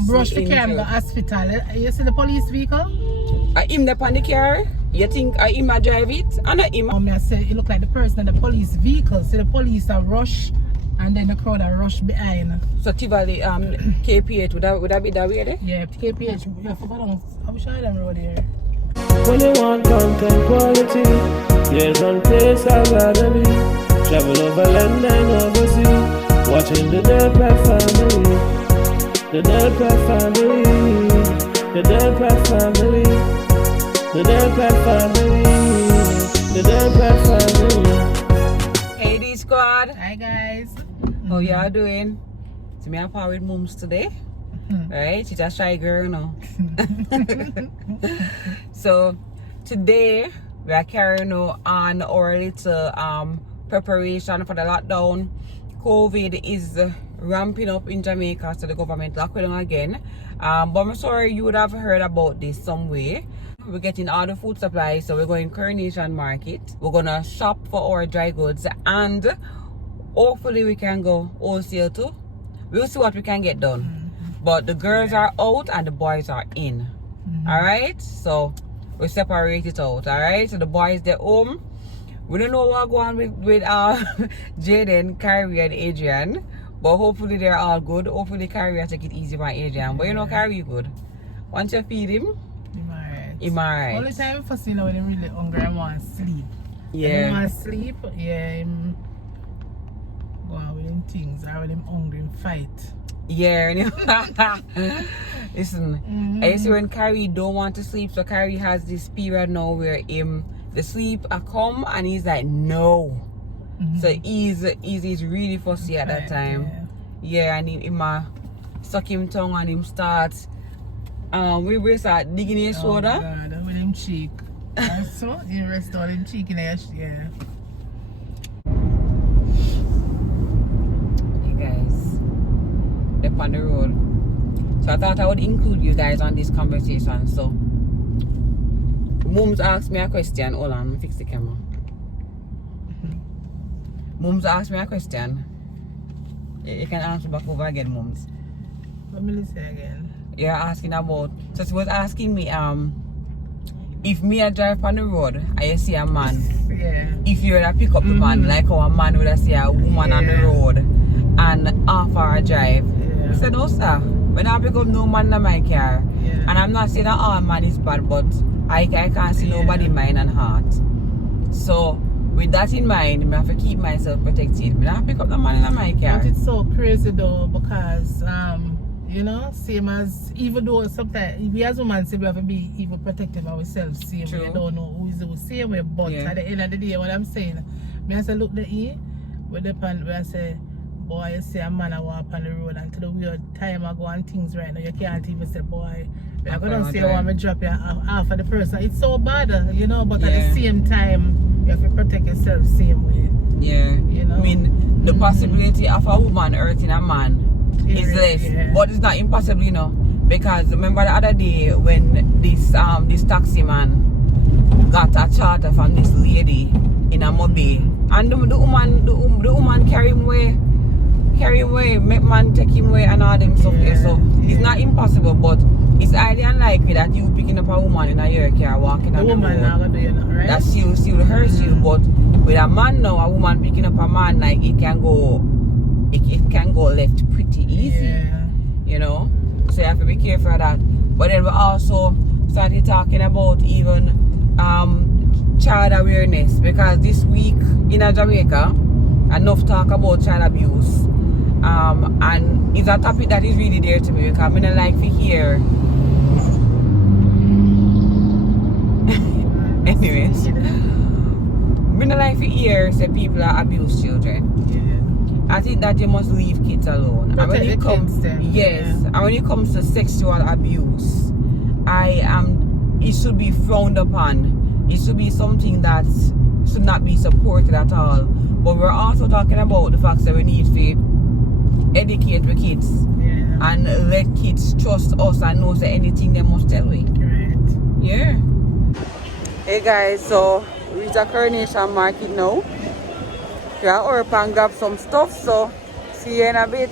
brush the car in the hospital. You see the police vehicle? Him the on the car? You think him a drive it? And him? I said it look like the person in the police vehicle. So the police are rush and then the crowd are rush behind. So Tivoli KPH would that be that way there? Yeah, KPH. I forgot. I wish I had them road here. When you want content quality, there's one place I gotta be. Travel over land and overseas, watching the Delphi family. The Delphi family. The Delphi family. The Delphi family. The Delphi family. Hey D Squad. Hi guys. How y'all doing? So me and Pa with mums today. Right? She's a shy girl now. So today we are carrying on our little preparation for the lockdown. COVID is ramping up in Jamaica, so the government locked them again. But I'm sorry you would have heard about this somewhere. We're getting all the food supplies, so we're going Coronation Market. We're gonna shop for our dry goods and hopefully we can go wholesale too. We'll see what we can get done. But the girls are out and the boys are in. Alright? So we separate it out. Alright? So the boys they're home. We don't know what's going on with Jaden, Carrie and Adrian. But hopefully they're all good. Hopefully Carrie will take it easy by Adrian. But you know Carrie good. Once you feed him, Him alright. Only time for seeing when he's really hungry and want to sleep. yeah. When he want to sleep, yeah, him go out with him things. Or when him hungry, him fight. Yeah, listen, I see when Carrie don't want to sleep, so Carrie has this period now where the sleep come and he's like no. So he's really fussy at that time. Yeah, and he suck him tongue and him starts we start digging his shoulder. Oh God, with him cheek. So he rest all him cheek in there, yeah. On the road, so I thought I would include you guys on this conversation. So Mums asked me a question. Hold on, let me fix the camera. Mums asked me a question. You can answer back over again, Mums. Let me listen again. You're asking about, so she was asking me if me I drive on the road and you see a man, if you're to pick up the man, like how a man would see a woman on the road and offer a drive. I said, no sir, when I pick up no man in my car, and I'm not saying that all man is bad, but I can't see nobody mind and heart. So with that in mind, I have to keep myself protected. When I pick up the man in my car. But it's so crazy though, because you know, same as, even though sometimes we as women say we have to be even protective of ourselves, same way, you don't know who is the same way, but at the end of the day, what I'm saying, I say look the E with the pan where I say, boy, you see a man I walk on the road and to the weird time I go and things right now, you can't even say, boy, I'm going to say I want to drop you half of the person. It's so bad, you know, but at the same time, you have to protect yourself same way. Yeah. You know? I mean, the possibility of a woman hurting a man is less, but it's not impossible, you know, because remember the other day when this taxi man got a charter from this lady in a mobile, and the woman carry him away, make man take him away and all them stuff there. So it's not impossible, but it's highly unlikely that you picking up a woman in your car walking on the road. Woman not gonna do nothing, right? That she will hurt you, but with a man now, a woman picking up a man, like it can go left pretty easy, you know. So you have to be careful of that. But then we also started talking about even child awareness, because this week in Jamaica, enough talk about child abuse, and it's a topic that is really dear to me, because I don't like to hear. Anyways, I don't like to hear say people are abuse children. I think that you must leave kids alone. And when it comes, and when it comes to sexual abuse, it should be frowned upon. It should be something that should not be supported at all. But we're also talking about the fact that we need to educate the kids and let kids trust us and know that anything they must tell me. Yeah. Hey guys, so we're at Coronation Market now. We are up and grab some stuff, so see you in a bit.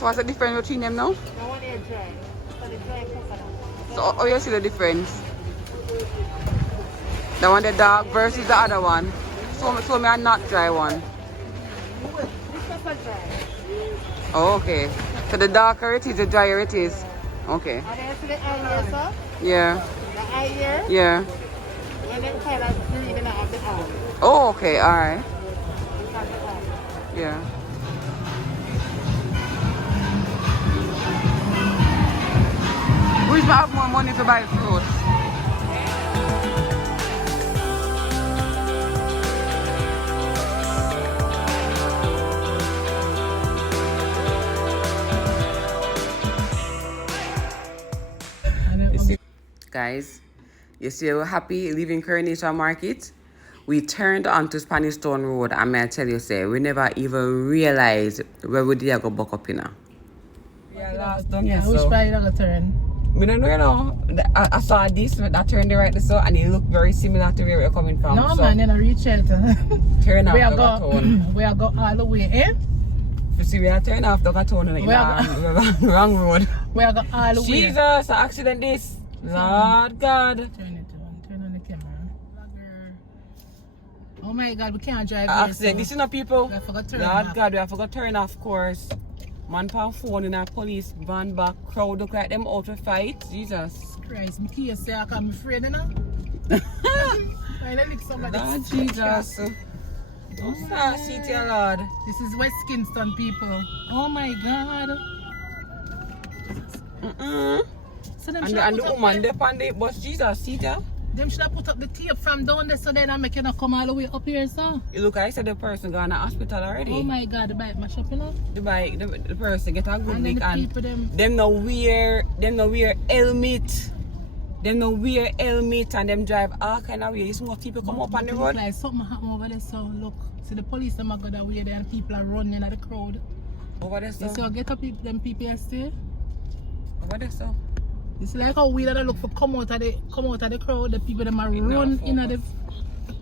So what's the difference between them now? That one is dry. So the dry coconut. So how you see the difference? The one the dark versus the other one. So me a not dry one. This pepper dry. Oh, okay. So the darker it is, the drier it is. Okay. And then see the eye here, sir? Yeah. The eye here. Yeah. And then kind of breathing out of the eye. Oh, okay. All right. Yeah. Which might have more money to buy fruits? Guys, you see we're happy leaving Coronation Market. We turned onto Spanish Town Road and may I tell you say we never even realized where we did go back up in now. Yeah, last done Yeah, which way you gonna turn? We don't know, you know. I saw this that turned right this and it looked very similar to where we're coming from. No so man, you don't reach it. turn off we are the go town. we are go all the way, eh? You see we are turn off the town in the wrong road. We are go all the way. Jesus, an accident this. Lord God. Turn on the camera. Oh my God, we can't drive here. Accident. This is not people. We have to go turn Lord off. God, we have to go turn off course. Man pound phone in a police van back. Crowd look like them out to fight. Jesus. Christ, me can't say I'm afraid, you know? I let somebody. Lord Jesus. Oh Start seat here, Lord. This is West Kingston, people. Oh my God. So them And should the have put up woman there on the bus, Jesus, seat here. them should have put up the tape from down there so then I make you not come all the way up here, so. You look, I said the person gone to hospital already. Oh my God, the bike mash up, you know? The bike, the person get a good And then lick the and people, them. them no wear helmet. Them no wear helmet and them drive all kind of way. You see more people come up on the road. Like something happen over there, so look. See the police them are go that way there and people are running at the crowd. Over there, so. You see how get up them people here stay? Over there, so. It's like how we that look for come out of the crowd, the people them are run in at the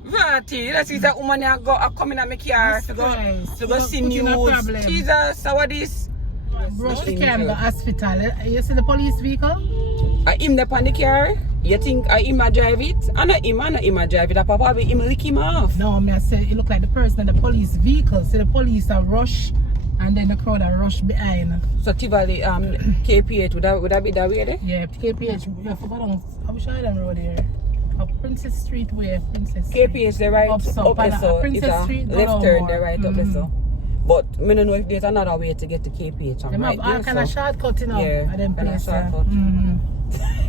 Ratty, let's see that woman here go come in and make car to go see news. Jesus, how are this? Bro, she can't go hospital. You see the police vehicle? I him the on the car. You think I him a drive it? I not him a drive it. I probably him lick him off. No, me I say it look like the person in the police vehicle. See the police are rush and then the crowd are rush behind. So Tivoli KPH would that be that way there? Yeah, KPH. I forgot on how we show them road here. Princess Street way, Princess Street. KPH the right up there, so Princess Street, left turn the right up there, so. But I don't know if there's another way to get to KPH. Them have all kind of shortcut, you know. Yeah, them kind of place, shortcut.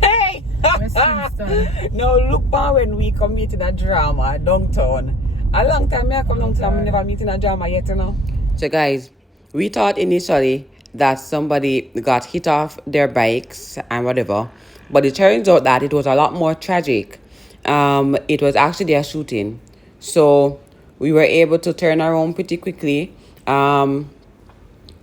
Hey! West Kingston. Now look back when we come meet in a drama downtown. A long time I come downtown, I never meet in a drama yet, you know. So guys, we thought initially that somebody got hit off their bikes and whatever, but it turns out that it was a lot more tragic. It was actually a shooting. So we were able to turn around pretty quickly and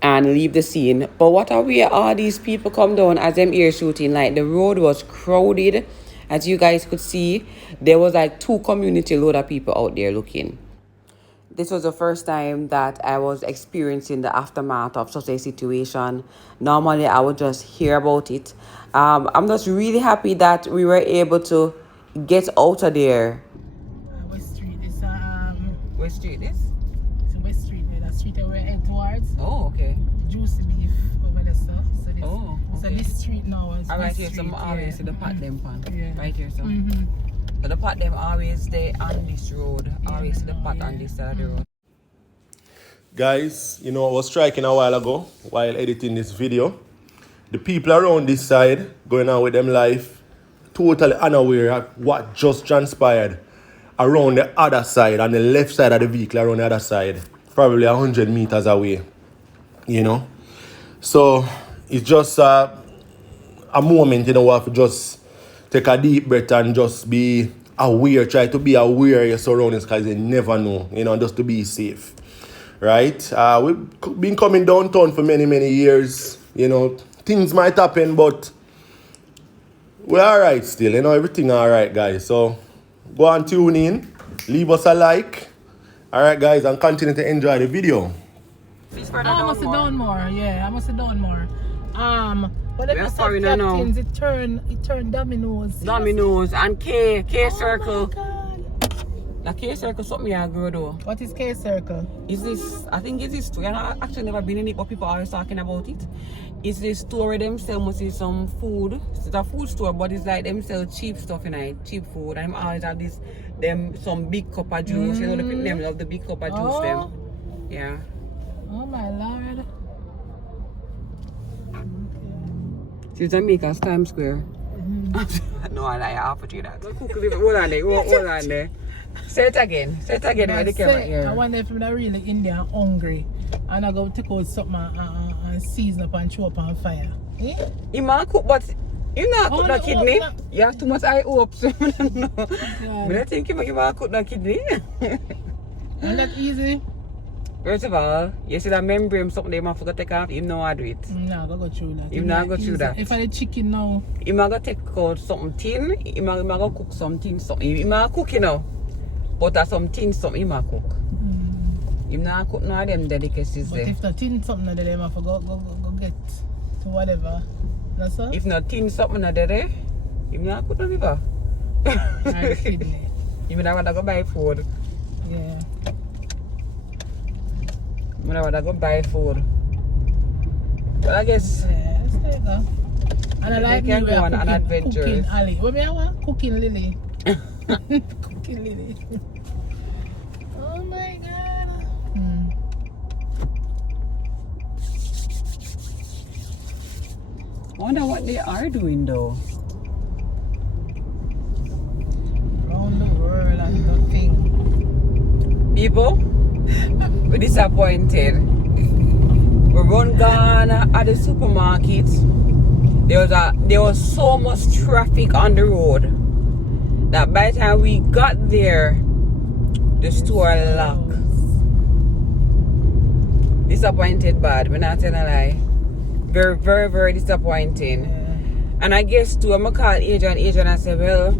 leave the scene. But what are we all these people come down as them here shooting? Like the road was crowded. As you guys could see, there was like 2 community load of people out there looking. This was the first time that I was experiencing the aftermath of such a situation. Normally, I would just hear about it. I'm just really happy that we were able to get out of there. West Street is West Street is? It's West Street, that street that we're heading towards. Oh, okay. The juicy beef over there, so this, Oh, okay. so this street now is All right, West here, Street, some always see the pot them pan. Yeah. Right here, so. So the pot them always stay on this road. Always see the pot on this side of the road. Guys, you know, I was striking a while ago while editing this video. The people around this side going on with them life, totally unaware of what just transpired around the other side, on the left side of the vehicle, around the other side, probably 100 meters away, you know. So it's just a moment, you know, have to just take a deep breath and just be aware, try to be aware of your surroundings, because you never know, you know, just to be safe, right? We've been coming downtown for many, many years, you know, things might happen, but we're all right still, you know, everything all right, guys. So go and tune in, leave us a like, all right, guys, and continue to enjoy the video. It's further I down must have more. done more. Yeah, I must have done more. But then We are I said foreigner now. Captains, it turned Domino's. Domino's and K Oh Circle. my God. The K Circle something I grow though. What is K Circle? Is this, I think it's this store, and I actually never been in it, but people are always talking about it. It's this store where them sell mostly some food. It's a food store, but it's like them sell cheap stuff in it, cheap food. And them always have this, some big cup of juice. You know, the people them love the big cup of juice them. Yeah. Oh my Lord. She's Jamaica's Times Square. No, I have to do that. Hold on there, hold on there. Say it again with the camera here. I wonder if I'm really Indian hungry and I go take out something and season up and throw up on fire. Eh? You might cook, but you not cook no kidney. no. You have too much eye hopes. I don't know. But I think you might cook no kidney. Not that easy. First of all, you see that membrane something they might forget to take off, you know how to do it. No, I go through that. You not go through that. If I the chicken now. You might go take out something thin, you might go cook something, you might cook, you know. But there's some thin something you might cook. You not cook none of them delicacies But there. if the tin something that them I forgot go get to whatever. That's all? If not thin something there, you not cook no liver. And kidney. You might have to go buy food. Yeah. You might have to go buy food. But I guess Yeah, let's take go. And I like can me go on an cooking adventure. alley. What me I want? Cooking Lily. Cooking Lily. Oh my God. I wonder what they are doing though. Round the world and nothing. People, we're disappointed. We run gone at the supermarket. There was so much traffic on the road that by the time we got there, the store locked. Disappointed bad, we're not telling a lie. Very, very, very disappointing. Yeah. And I guess too, I'm gonna call Adrian and I say, well,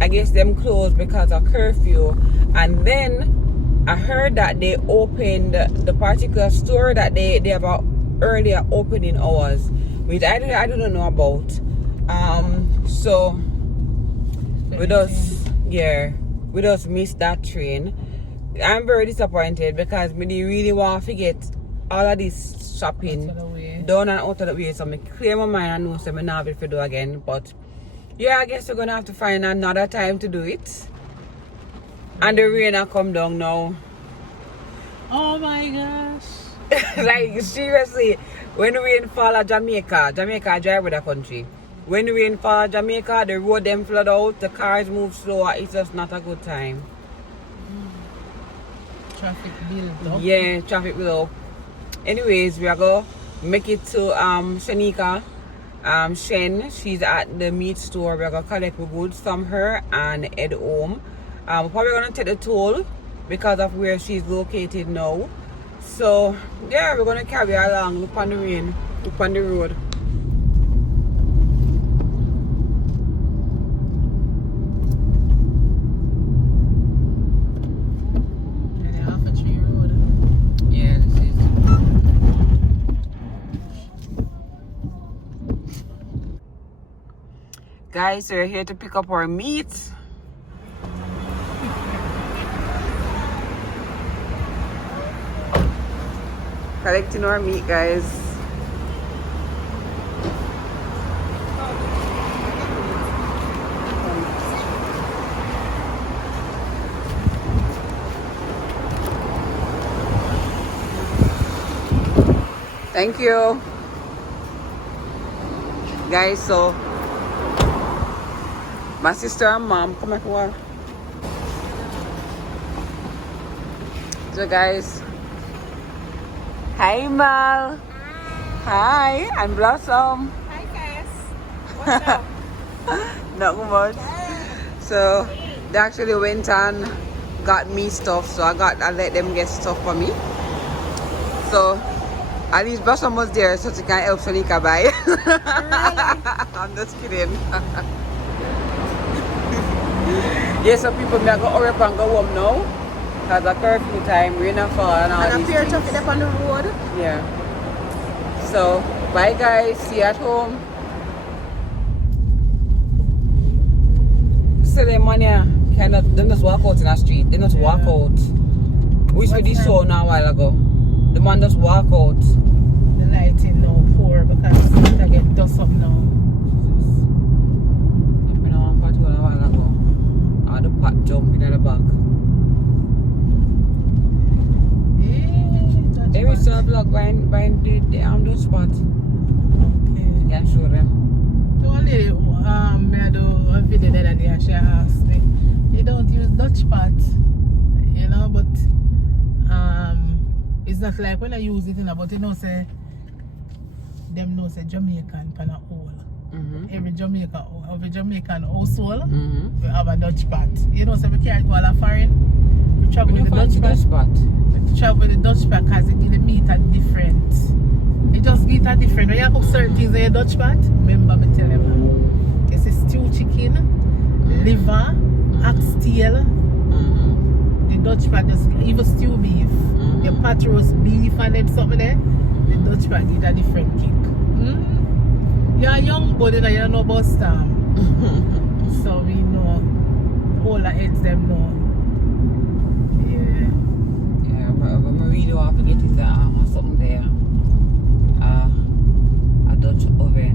I guess them closed because of curfew. And then I heard that they opened the particular store that they have a earlier opening hours, which I don't know about. So we just missed that train. I'm very disappointed because we didn't really want to forget all of this shopping done and out of the way. So I clear my mind and know so I'm not able to do again. But yeah, I guess we're gonna have to find another time to do it. And the rain will come down now. Oh my gosh. Like seriously, when the rain fall at Jamaica dry with the country. When the rain fall at Jamaica, the road them flood out, the cars move slower, it's just not a good time. Traffic build up. Yeah, traffic will up. Anyways, we are going to make it to Shanika. Shen, she's at the meat store. We're going to collect the goods from her and head home. We're probably going to take the toll because of where she's located now. So, yeah, we're going to carry her along. Look on the rain, look on the road. Yeah, this is. Guys, we're here to pick up our meat. Collecting our meat, guys. Thank you. Guys, so my sister and mom come at work. So guys, hi Mal. Hi, I'm Blossom. Hi guys. What's up? Not much. So they actually went and got me stuff, so I let them get stuff for me. So at least Blossom was there so she can help Sonika buy. Really? I'm just kidding. Yeah, so people may go hurry up and go home now. Because of curfew time, rain and fall and all And these a pair things. of it up on the road. Yeah. So, bye guys. See you at home. So the money cannot, they just walk out in the street. They just walk out. We saw this show now a while ago. The man just walk out. The lighting now poor because they get dust up now. I've been on Patroen a while ago. The pot jumping at the back. Yeah, They will still block behind the those spots. Okay. Can't show them. So one lady, me I do a video the other day and she asked me, you don't use Dutch pot, you know, but it's not like when I use it, you know, but you know say, them know say Jamaican pan a hole. Every Jamaican household we have a Dutch pot. You know, so we can't go all a foreign. We travel with the Dutch pot. spot. We travel with the Dutch pot because it give the meat a different. It just gives a different. When you cook certain things in your Dutch pot, remember me tell you, you see stew chicken, liver, ox tail. The Dutch pot just even stew beef. Your pot roast beef and them something there. The Dutch pot give a different kick. You're a young boy, you don't know about storm. So we know all the heads them know. Yeah. Yeah, but I'm really have to get it or something there. A Dutch oven.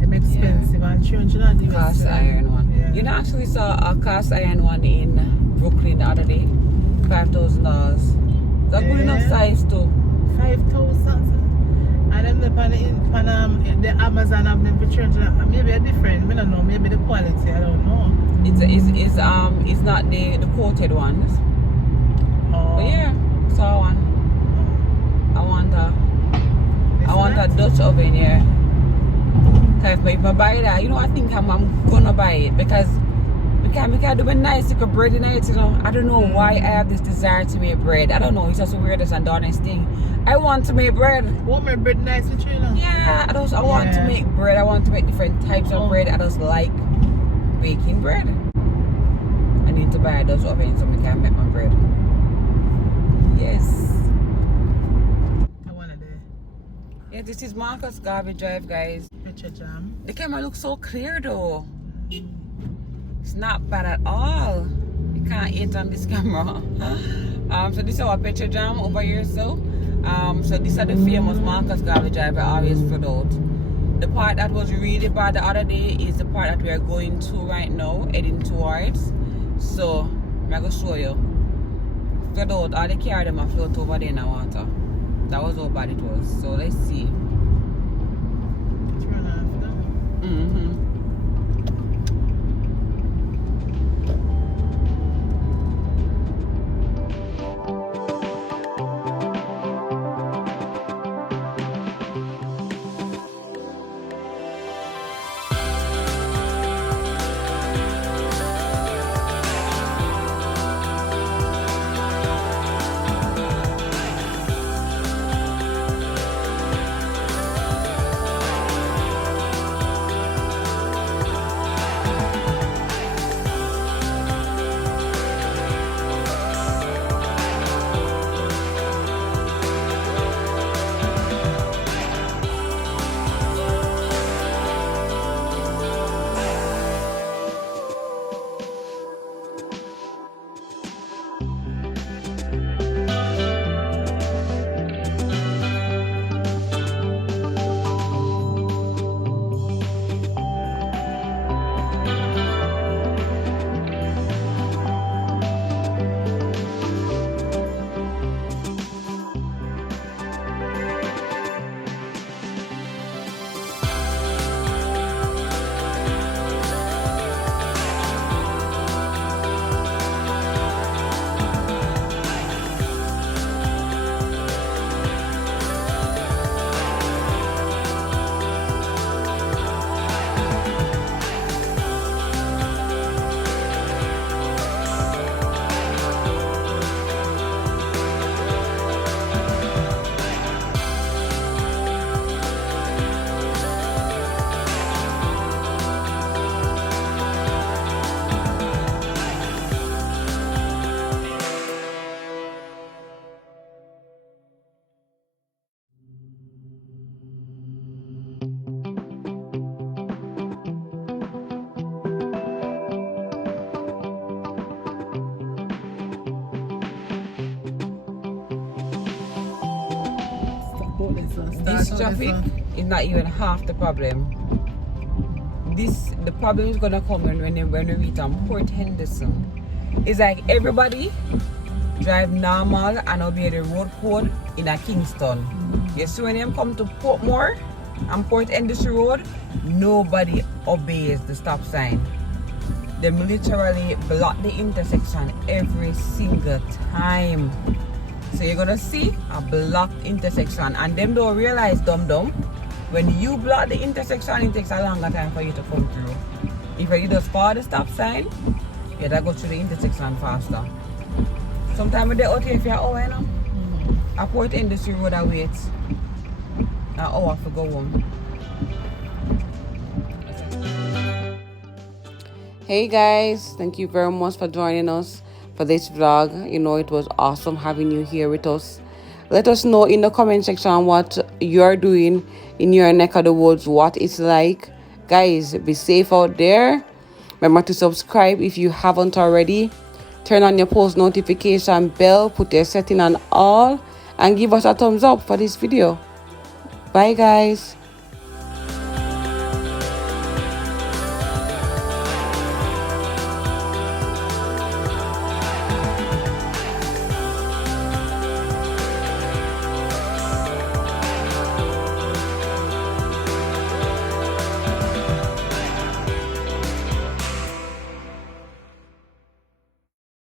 Them expensive and $300 Cast iron one. Yeah. You know, actually saw a cast iron one in Brooklyn the other day. $5,000. That's good enough size too. 5,000. And then the Amazon have them for $300. Maybe a different. I don't know. Maybe the quality. I don't know. It's not the coated ones. Oh. But yeah, saw one. I want a Dutch oven here. Cause if I buy that, you know, I think I'm gonna buy it because we can do a nice like a bread in it, you know. I don't know why I have this desire to make bread. I don't know, it's just a weirdest and honest thing. I want to make bread. Want my bread nice with you now? Yeah, I want to make bread. I want to make different types of bread. I just like baking bread. I need to buy a Dutch oven so I can make my bread. Yes. I want it there. Yeah, this is Marcus Garvey Drive, guys. Picture jam. The camera looks so clear though. It's not bad at all. You can't eat on this camera. So this is our picture jam over here. So these are the famous Marcus Garvey Drive I always flood out. The part that was really bad the other day is the part that we are going to right now, heading towards. So I'm gonna show you. Flood out, all the car them are float over there in the water. That was how bad it was. So let's see. Turn off now. So This start out traffic one. is not even half the problem. The problem is gonna come when we reach Port Henderson. It's like everybody drive normal and obey the road code in a Kingston. You see when you come to Portmore and Port Henderson Road, nobody obeys the stop sign. They literally block the intersection every single time. So you're gonna see a blocked intersection, and them don't realize, dum when you block the intersection, it takes a longer time for you to come through. If you just follow the stop sign, you gotta go through the intersection faster. Sometimes they out here if you're you know, a Port Industry Road I wait an hour to go home. Hey guys, thank you very much for joining us for this vlog. You know, it was awesome having you here with us. Let us know in the comment section what you're doing in your neck of the woods, what it's like. Guys, be safe out there. Remember to subscribe if you haven't already. Turn on your post notification bell, put your setting on all, and give us a thumbs up for this video. Bye guys.